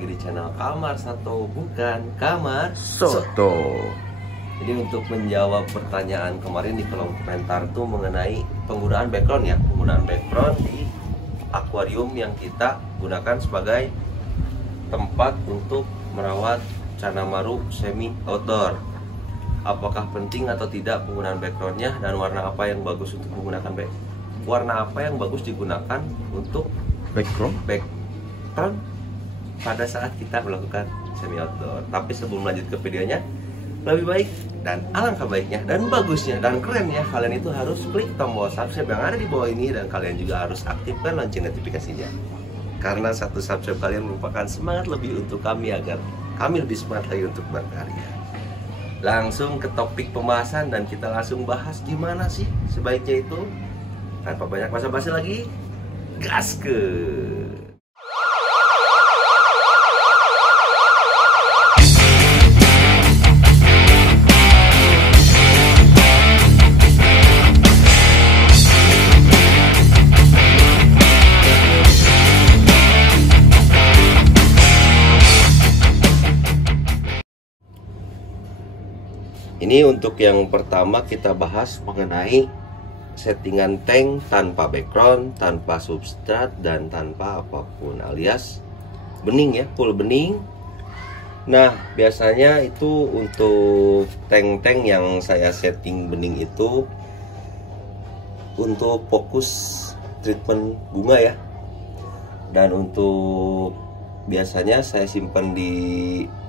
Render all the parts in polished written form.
lagi di channel Kamar Sato, bukan Kamar Soto. Jadi untuk menjawab pertanyaan kemarin di kolom komentar tuh mengenai penggunaan background ya, penggunaan background di akuarium yang kita gunakan sebagai tempat untuk merawat Canamaru semi outdoor. Apakah penting atau tidak penggunaan backgroundnya, dan warna apa yang bagus untuk menggunakan warna apa yang bagus digunakan untuk background pada saat kita melakukan semi outdoor. Tapi sebelum lanjut ke videonya, lebih baik dan alangkah baiknya dan bagusnya dan kerennya kalian itu harus klik tombol subscribe yang ada di bawah ini, dan kalian juga harus aktifkan lonceng notifikasinya, karena satu subscribe kalian merupakan semangat lebih untuk kami agar kami lebih semangat lagi untuk berkarya. Langsung ke topik pembahasan dan kita langsung bahas gimana sih sebaiknya itu. Tanpa banyak basa-basi lagi, gas ke. Ini untuk yang pertama kita bahas mengenai settingan tank tanpa background, tanpa substrat, dan tanpa apapun, alias bening ya, full bening. Nah, biasanya itu untuk tank-tank yang saya setting bening itu untuk fokus treatment bunga ya. Dan untuk biasanya saya simpan di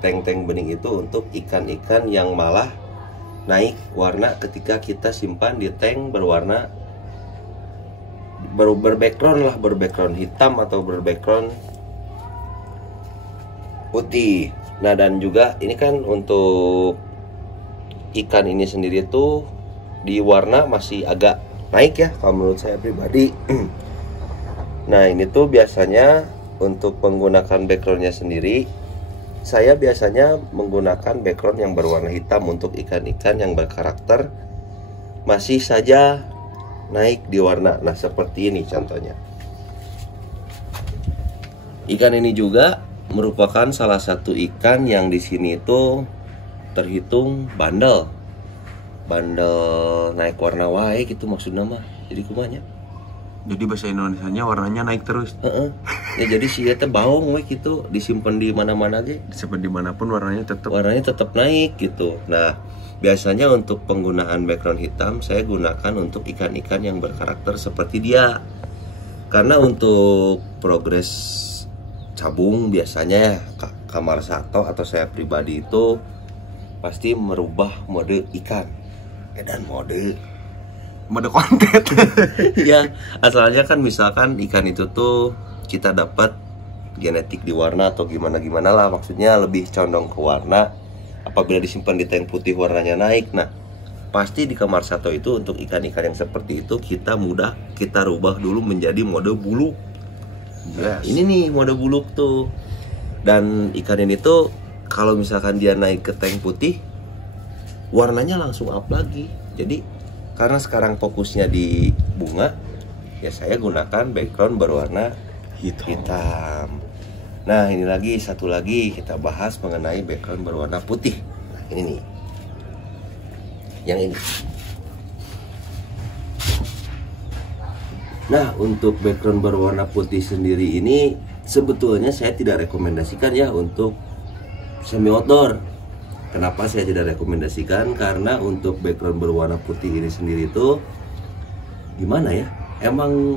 tank-tank bening itu untuk ikan-ikan yang malah naik warna ketika kita simpan di tank berwarna berbackground hitam atau berbackground putih. Nah, dan juga ini kan untuk ikan ini sendiri tuh di warna masih agak naik ya kalau menurut saya pribadi. Nah, ini tuh biasanya untuk menggunakan backgroundnya sendiri, saya biasanya menggunakan background yang berwarna hitam untuk ikan-ikan yang berkarakter masih saja naik di warna. Nah, seperti ini contohnya. Ikan ini juga merupakan salah satu ikan yang di sini itu terhitung bandel naik warna wae gitu maksudnya mah. Jadi kumanya. Jadi bahasa Indonesianya warnanya naik terus. Ya jadi sih ya baung we gitu, disimpan di mana-mana aja, disimpan dimanapun warnanya tetap naik gitu. Nah, biasanya untuk penggunaan background hitam saya gunakan untuk ikan-ikan yang berkarakter seperti dia. Karena untuk progres cabung biasanya Kamar Sato atau saya pribadi itu pasti merubah mode ikan dan mode konten. Ya, asalnya kan misalkan ikan itu tuh kita dapat genetik di warna atau gimana lah, maksudnya lebih condong ke warna. Apabila disimpan di tank putih warnanya naik. Nah, pasti di Kamar Sato itu untuk ikan-ikan yang seperti itu kita rubah dulu menjadi mode buluk. Yes. Ini nih mode buluk tuh. Dan ikan ini tuh kalau misalkan dia naik ke tank putih, warnanya langsung up lagi. Jadi karena sekarang fokusnya di bunga, ya saya gunakan background berwarna hitam. Nah, ini lagi satu lagi kita bahas mengenai background berwarna putih. Nah, ini nih, yang ini. Nah, untuk background berwarna putih sendiri ini sebetulnya saya tidak rekomendasikan ya untuk semi outdoor. Kenapa saya tidak rekomendasikan? Karena untuk background berwarna putih ini sendiri itu gimana ya? Emang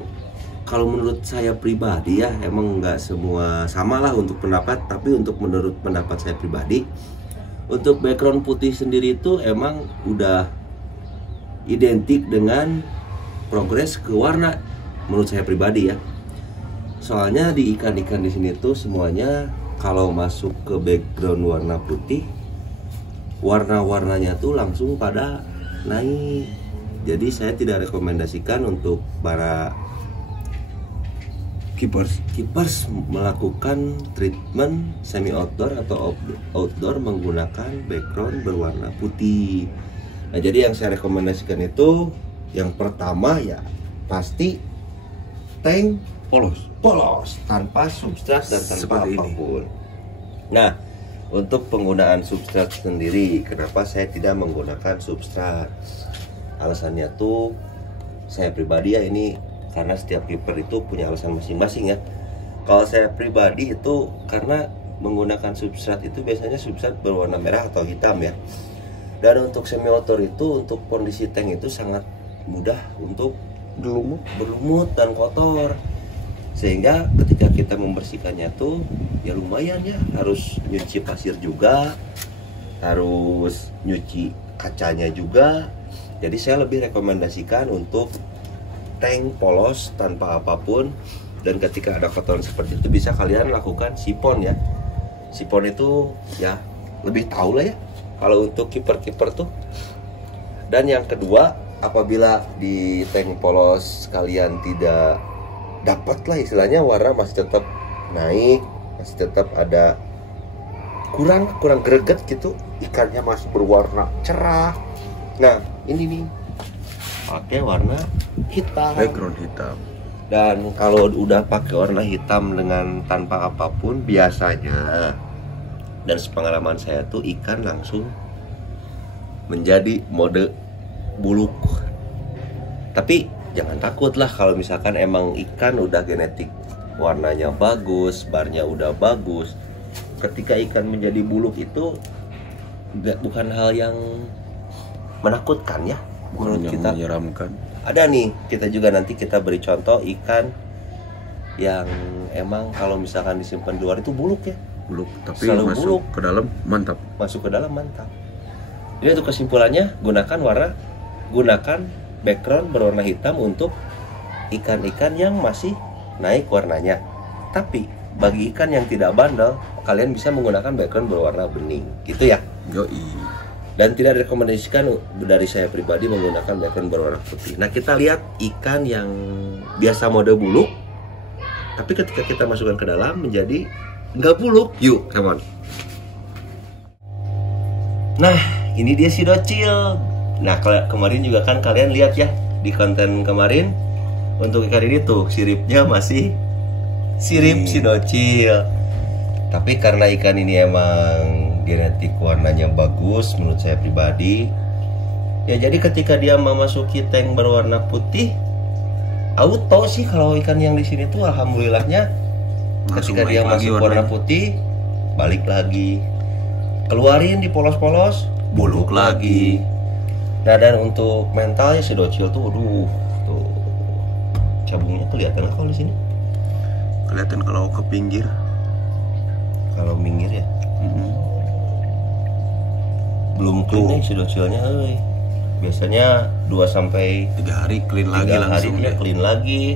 kalau menurut saya pribadi ya, emang nggak semua sama lah untuk pendapat. Tapi untuk menurut pendapat saya pribadi, untuk background putih sendiri itu emang udah identik dengan progres ke warna. Menurut saya pribadi ya. Soalnya di ikan-ikan di sini tuh semuanya kalau masuk ke background warna putih, warna-warnanya tuh langsung pada naik. Jadi saya tidak rekomendasikan untuk para keepers melakukan treatment semi outdoor atau outdoor menggunakan background berwarna putih. Nah, jadi yang saya rekomendasikan itu yang pertama ya pasti tank polos tanpa substrat dan tanpa apapun. Nah, untuk penggunaan substrat sendiri, kenapa saya tidak menggunakan substrat? Alasannya tuh saya pribadi ya, ini karena setiap keeper itu punya alasan masing-masing ya. Kalau saya pribadi itu karena menggunakan substrat itu biasanya substrat berwarna merah atau hitam ya. Dan untuk semi outdoor itu untuk kondisi tank itu sangat mudah untuk berlumut dan kotor. Sehingga ketika kita membersihkannya tuh ya lumayan ya, harus nyuci pasir juga, harus nyuci kacanya juga. Jadi saya lebih rekomendasikan untuk tank polos tanpa apapun. Dan ketika ada kotoran seperti itu bisa kalian lakukan sipon ya. Sipon itu ya lebih tahu lah ya kalau untuk kiper-kiper tuh. Dan yang kedua, apabila di tank polos kalian tidak dapat lah istilahnya warna masih tetap naik, masih tetap ada kurang greget gitu, ikannya masih berwarna cerah. Nah ini nih pakai warna hitam, Background hitam. dan kalau udah pakai warna hitam dengan tanpa apapun biasanya, dan sepengalaman saya tuh ikan langsung menjadi mode buluk. Tapi jangan takut lah kalau misalkan emang ikan udah genetik warnanya bagus, barnya udah bagus. Ketika ikan menjadi buluk itu bukan hal yang menakutkan ya menurut Yang kita. menyeramkan. Ada nih, kita juga nanti kita beri contoh ikan yang emang kalau misalkan disimpan di luar itu buluk ya, Buluk, tapi Selalu masuk buluk. ke dalam mantap. masuk ke dalam mantap. Jadi untuk kesimpulannya, gunakan background berwarna hitam untuk ikan-ikan yang masih naik warnanya. Tapi bagi ikan yang tidak bandel, kalian bisa menggunakan background berwarna bening, gitu ya. Yoi. Dan tidak direkomendasikan dari saya pribadi menggunakan background berwarna putih. Nah kita lihat ikan yang biasa mode buluk, tapi ketika kita masukkan ke dalam menjadi nggak buluk. Yuk, come on. Nah ini dia si docil. Nah kemarin juga kan kalian lihat ya di konten kemarin, untuk ikan ini tuh siripnya masih sirip si docil. Tapi karena ikan ini emang genetik warnanya bagus menurut saya pribadi ya, jadi ketika dia memasuki tank berwarna putih, auto sih kalau ikan yang di sini tuh alhamdulillahnya Langsung ketika dia naik lagi masuk warna warnanya. putih balik lagi, keluarin di polos-polos buluk lagi. Nah dan untuk mentalnya si docil tuh, aduh tuh cabungnya kelihatan nggak kalau di sini? Kelihatan kalau ke pinggir. Kalau minggir ya belum clean si docilnya, biasanya 2-3 3 hari clean lagi langsung dia ya. clean lagi.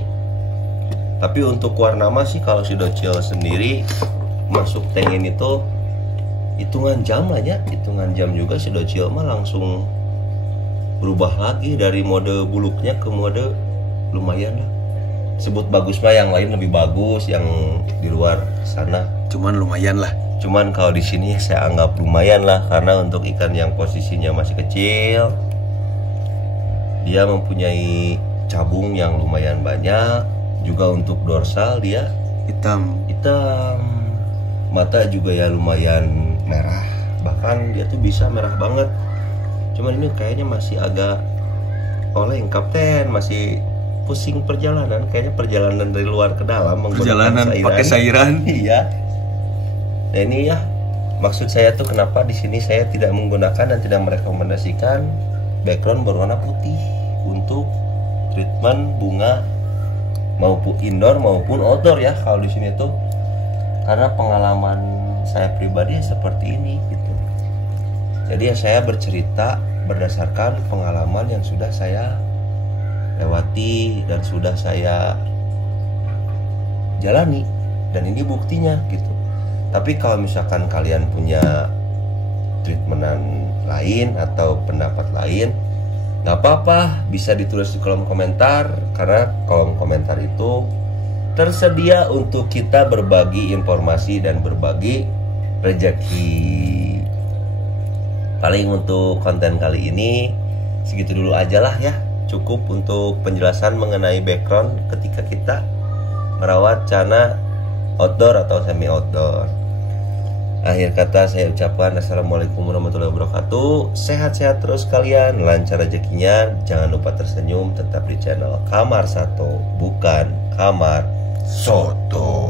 Tapi untuk warna mah sih kalau si docil sendiri masuk tank ini tuh hitungan jam lah ya, hitungan jam juga si docil mah langsung berubah lagi dari mode buluknya ke mode lumayan lah. Sebut bagus mah yang lain lebih bagus yang di luar sana. Cuman lumayan lah. Cuman kalau di sini saya anggap lumayan lah, karena untuk ikan yang posisinya masih kecil, dia mempunyai cabung yang lumayan banyak. Juga untuk dorsal dia Hitam. hitam, mata juga ya lumayan merah, bahkan dia tuh bisa merah banget. Cuman ini kayaknya masih agak oleng kapten, masih pusing perjalanan, kayaknya perjalanan dari luar ke dalam menggunakan Perjalanan pakai sairan. Iya. Nah ini ya maksud saya tuh kenapa di sini saya tidak menggunakan dan tidak merekomendasikan background berwarna putih untuk treatment bunga maupun indoor maupun outdoor ya kalau di sini tuh, karena pengalaman saya pribadi seperti ini gitu. Jadi ya saya bercerita berdasarkan pengalaman yang sudah saya lewati dan sudah saya jalani, dan ini buktinya gitu. Tapi kalau misalkan kalian punya treatmentan lain atau pendapat lain, nggak apa-apa, bisa ditulis di kolom komentar, karena kolom komentar itu tersedia untuk kita berbagi informasi dan berbagi rezeki. Paling untuk konten kali ini segitu dulu aja lah ya, cukup untuk penjelasan mengenai background ketika kita merawat cana outdoor atau semi outdoor. Akhir kata saya ucapkan assalamualaikum warahmatullahi wabarakatuh. Sehat-sehat terus kalian, lancar rezekinya. Jangan lupa tersenyum, tetap di channel Kamar Sato, bukan Kamar Soto.